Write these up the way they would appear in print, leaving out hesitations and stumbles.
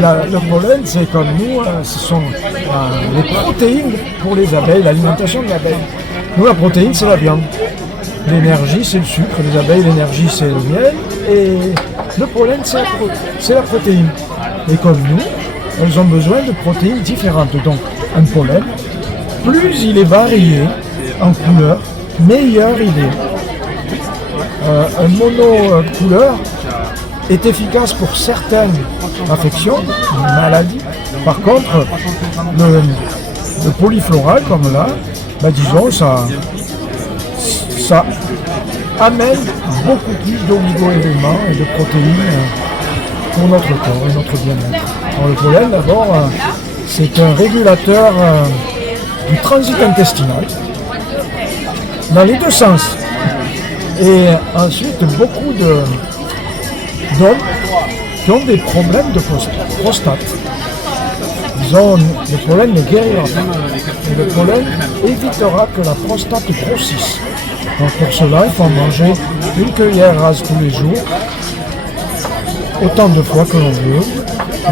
le pollen, c'est comme nous, ce sont les protéines pour les abeilles, l'alimentation de l'abeille. Nous, la protéine, c'est la viande. L'énergie, c'est le sucre. Les abeilles, l'énergie, c'est le miel. Et le pollen, c'est la protéine. Et comme nous, elles ont besoin de protéines différentes. Donc, un pollen, plus il est varié en couleur, meilleur il est. Un monocouleur est efficace pour certaines affections, maladies. Par contre, le polyfloral, comme là, disons, ça amène beaucoup plus d'oligo-éléments et de protéines pour notre corps et notre bien-être. Alors, le pollen, d'abord, c'est un régulateur du transit intestinal dans les deux sens. Et ensuite, beaucoup d'hommes qui ont des problèmes de prostate. Le pollen ne guérira pas. Et le pollen évitera que la prostate grossisse. Donc pour cela, il faut en manger une cuillère rase tous les jours, autant de fois que l'on veut,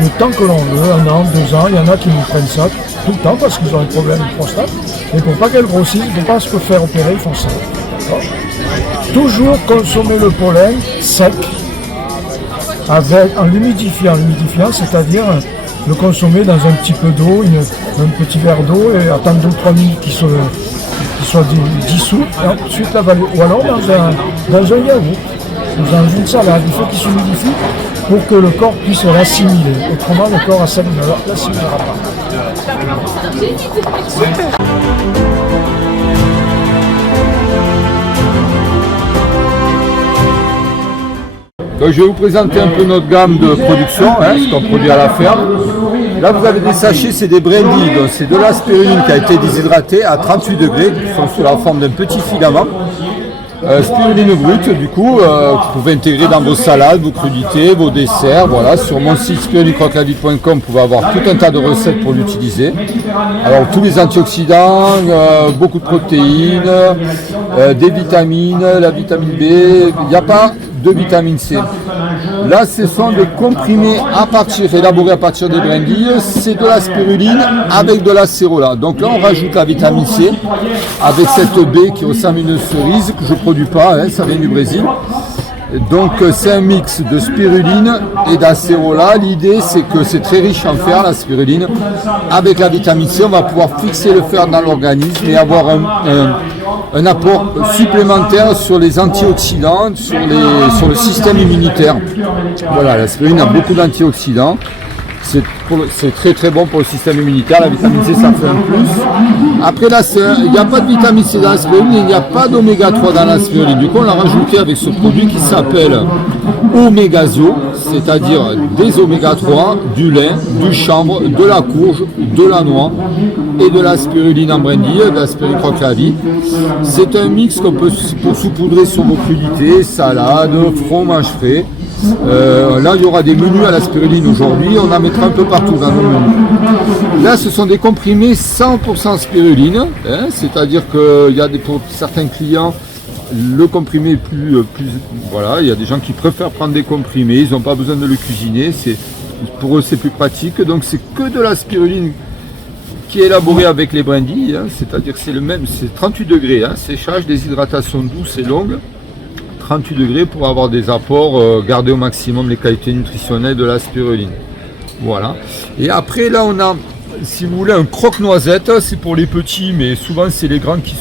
le temps que l'on veut, 1 an, 2 ans. Il y en a qui nous prennent ça tout le temps parce qu'ils ont un problème de prostate. Et pour pas qu'elle grossisse, pour pas se faire opérer, ils font ça. Toujours consommer le pollen sec en l'humidifiant. L'humidifiant, c'est-à-dire le consommer dans un petit peu d'eau, un petit verre d'eau et attendre 2 ou 3 minutes qu'il soit dissous et ensuite l'avaler. Ou alors dans un yaourt ou dans une salade. Il faut qu'il s'humidifie pour que le corps puisse l'assimiler. Autrement, le corps l'assimilera pas. Donc, je vais vous présenter un peu notre gamme de production, ce qu'on produit à la ferme. Là, vous avez des sachets, c'est des brindilles. Donc, c'est de la spiruline qui a été déshydratée à 38 degrés, qui sont sous la forme d'un petit filament. Spiruline brute, du coup, que vous pouvez intégrer dans vos salades, vos crudités, vos desserts. Voilà, sur mon site spirulinecroquelavie.com, vous pouvez avoir tout un tas de recettes pour l'utiliser. Alors, tous les antioxydants, beaucoup de protéines, des vitamines, la vitamine B. Il n'y a pas de vitamine C. Là, ce sont des comprimés élaborés à partir des brindilles. C'est de la spiruline avec de l'acérola. Donc là, on rajoute la vitamine C avec cette baie qui ressemble à une cerise que je ne produis pas, ça vient du Brésil. Donc c'est un mix de spiruline et d'acérola. L'idée, c'est que c'est très riche en fer, la spiruline. Avec la vitamine C, on va pouvoir fixer le fer dans l'organisme et avoir un apport supplémentaire sur les antioxydants, sur le système immunitaire. Voilà, la spiruline a beaucoup d'antioxydants. C'est très très bon pour le système immunitaire. La vitamine C, ça fait un plus. Après là, il n'y a pas de vitamine C dans la spiruline, il n'y a pas d'oméga 3 dans la spiruline. Du coup, on l'a rajouté avec ce produit qui s'appelle Omégazio, c'est-à-dire des oméga 3, du lin, du chanvre, de la courge, de la noix et de la spiruline en brindille, de la spiruline croque-la-vie. C'est un mix qu'on peut saupoudrer sur vos crudités, salades, fromage frais. Là, il y aura des menus à la spiruline aujourd'hui, on en mettra un peu partout dans nos menus. Là, ce sont des comprimés 100% spiruline, c'est-à-dire que pour certains clients, le comprimé est plus voilà, il y a des gens qui préfèrent prendre des comprimés, ils n'ont pas besoin de le cuisiner, pour eux c'est plus pratique. Donc c'est que de la spiruline qui est élaborée avec les brindilles, c'est-à-dire que c'est le même, c'est 38 degrés, séchage, déshydratation douce et longue. 38 degrés pour avoir des apports, garder au maximum les qualités nutritionnelles de la spiruline. Voilà. Et après là on a, si vous voulez, un croque-noisette, c'est pour les petits, mais souvent c'est les grands qui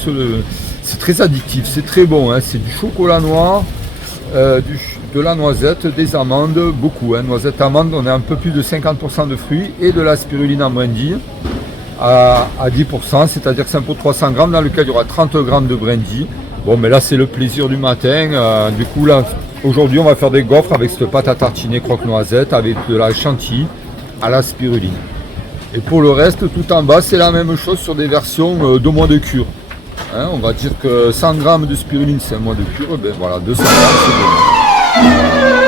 c'est très addictif, c'est très bon, c'est du chocolat noir, de la noisette, des amandes, beaucoup, noisette, amande, on a un peu plus de 50% de fruits et de la spiruline en brindille à 10%, c'est-à-dire que c'est un pot de 300 grammes dans lequel il y aura 30 grammes de brindille. Bon, mais là c'est le plaisir du matin. Du coup là, aujourd'hui on va faire des gaufres avec cette pâte à tartiner croque-noisette avec de la chantilly à la spiruline. Et pour le reste, tout en bas, c'est la même chose sur des versions 2 mois de cure. On va dire que 100 grammes de spiruline c'est 1 mois de cure, ben voilà, 200 grammes c'est 2 mois.